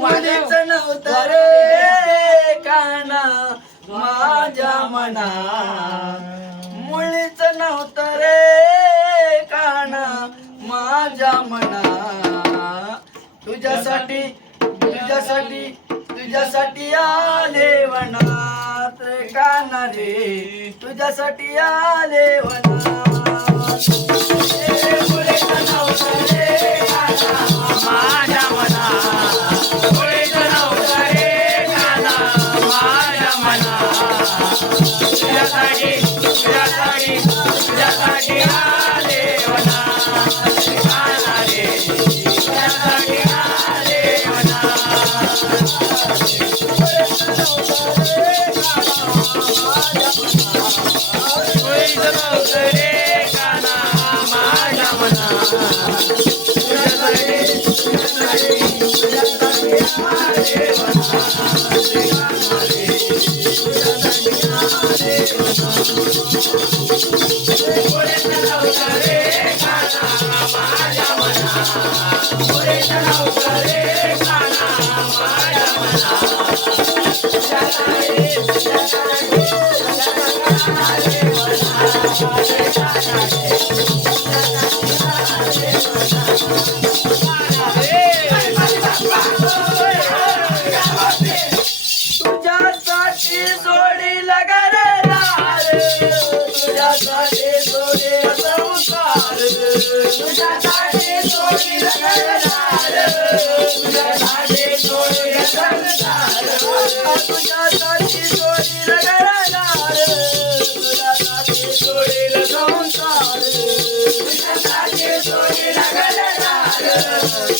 मुलीच नव्हतं रे काना माझ्या मना. मुलीच नव्हतं रे काना माझ्या मना. तुझ्यासाठी तुझ्यासाठी तुझ्यासाठी आले वनात काना रे. तुझ्यासाठी आले वनात. मना तुझ्यासाठी तुझ्यासाठी जोडी लगायला तुझ्यासाठी जोडी तुझ्यासाठी